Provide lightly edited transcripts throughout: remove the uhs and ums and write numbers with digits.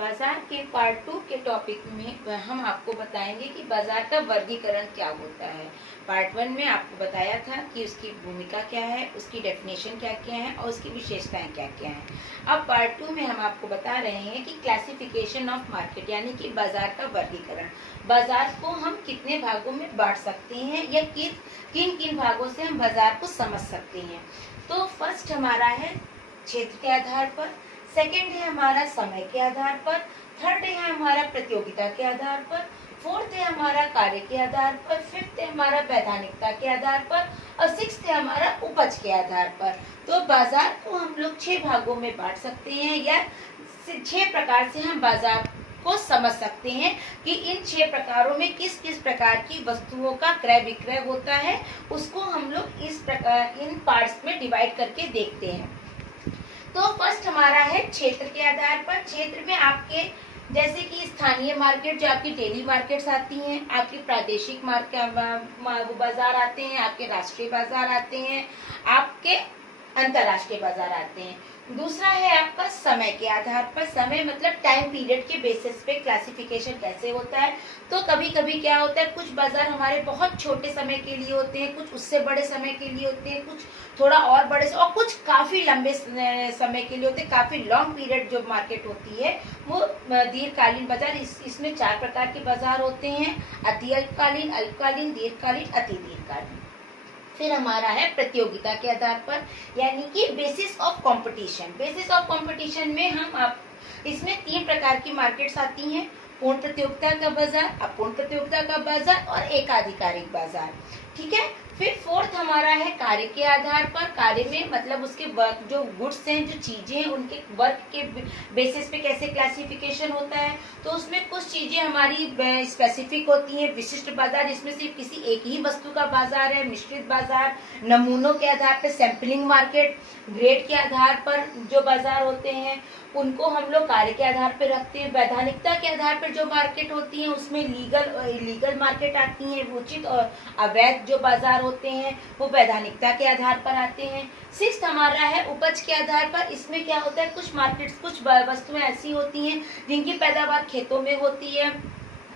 बाजार के पार्ट 2 के टॉपिक में हम आपको बताएंगे कि बाजार का वर्गीकरण क्या होता है। पार्ट 1 में आपको बताया था कि उसकी भूमिका क्या है, उसकी डेफिनेशन क्या क्या है और उसकी विशेषताएं क्या क्या हैं। अब पार्ट 2 में हम आपको बता रहे हैं कि क्लासिफिकेशन ऑफ मार्केट यानी कि बाजार का वर्गीकरण। बाजार को हम कितने भागों में बांट सकते हैं या किन किन भागों से हम बाजार को समझ सकते हैं। तो फर्स्ट हमारा है क्षेत्र के आधार पर, सेकंड है हमारा समय के आधार पर, थर्ड है हमारा प्रतियोगिता के आधार पर, फोर्थ है हमारा कार्य के आधार पर, फिफ्थ है हमारा वैधानिकता के आधार पर और सिक्स्थ है हमारा उपज के आधार पर। तो बाजार को हम लोग 6 भागों में बांट सकते हैं या 6 प्रकार से हम बाजार को समझ सकते हैं कि इन 6 प्रकारों में किस किस प्रकार की वस्तुओं का क्रय विक्रय होता है। उसको हम लोग इस प्रकार इन पार्ट्स में डिवाइड करके देखते हैं। तो फर्स्ट हमारा है क्षेत्र के आधार पर। क्षेत्र में आपके जैसे कि स्थानीय मार्केट जो आपकी डेली मार्केट्स आती हैं, आपके प्रादेशिक बाजार आते हैं, आपके राष्ट्रीय बाजार आते हैं, आपके अंतर्राष्ट्रीय बाजार आते हैं। दूसरा है आपका समय के आधार पर। समय मतलब टाइम पीरियड के बेसिस पे क्लासिफिकेशन कैसे होता है। तो कभी कभी क्या होता है, कुछ बाजार हमारे बहुत छोटे समय के लिए होते हैं, कुछ उससे बड़े समय के लिए होते हैं, कुछ थोड़ा और बड़े और कुछ काफी लंबे समय के लिए होते हैं। काफी लॉन्ग पीरियड जो मार्केट होती है वो दीर्घकालीन बाजार। इसमें 4 प्रकार के बाजार होते हैं, अति अल्पकालीन, अल्पकालीन, दीर्घकालीन, अति दीर्घकालीन। फिर हमारा है प्रतियोगिता के आधार पर यानी कि basis of competition. Basis of competition में इसमें 3 प्रकार की मार्केट्स आती हैं, पूर्ण प्रतियोगिता का बाजार, अपूर्ण प्रतियोगिता का बाजार और एकाधिकारिक बाजार। ठीक है। फिर फोर्थ हमारा है कार्य के आधार पर। कार्य में मतलब उसके वर्क जो गुड्स हैं, जो चीजें हैं, उनके वर्क के बेसिस पे कैसे क्लासिफिकेशन होता है। तो उसमें कुछ चीजें हमारी स्पेसिफिक होती हैं, विशिष्ट बाजार जिसमें सिर्फ किसी एक ही वस्तु का बाजार है, मिश्रित बाजार, नमूनों के आधार पर सैंपलिंग मार्केट, ग्रेड के आधार पर जो बाजार होते हैं उनको हम लोग कार्य के आधार पर रखते हैं। वैधानिकता के आधार पर जो मार्केट होती है उसमें लीगल मार्केट आती है, उचित और अवैध जो बाजार होते हैं वो वैधानिकता के आधार पर आते हैं। सिक्स्थ हमारा है उपज के आधार पर। इसमें क्या होता है, कुछ मार्केट्स कुछ वस्तुएं ऐसी होती हैं जिनकी पैदावार खेतों में होती है,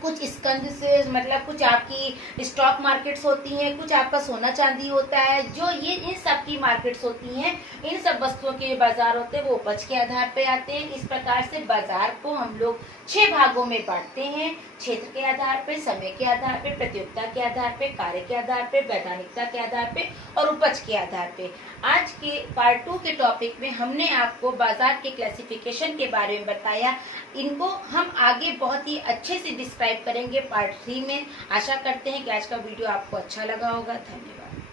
कुछ स्कंद से मतलब कुछ आपकी स्टॉक मार्केट्स होती हैं, कुछ आपका सोना चांदी होता है। जो ये इन सब की मार्केट्स होती हैं, इन सब वस्तुओं के बाजार होते हैं वो उपज के आधार पे आते हैं। इस प्रकार से बाजार को हम लोग 6 भागों में बांटते हैं, क्षेत्र के आधार पे, समय के आधार पे, प्रतियोगिता के आधार पे, कार्य के आधार पे, वैधानिकता के आधार पे और उपज के आधार पे। आज के पार्ट 2 के टॉपिक में हमने आपको बाजार के क्लासिफिकेशन के बारे में बताया। इनको हम आगे बहुत ही अच्छे से डिस्क्राइब करेंगे पार्ट 3 में। आशा करते हैं कि आज का वीडियो आपको अच्छा लगा होगा। धन्यवाद।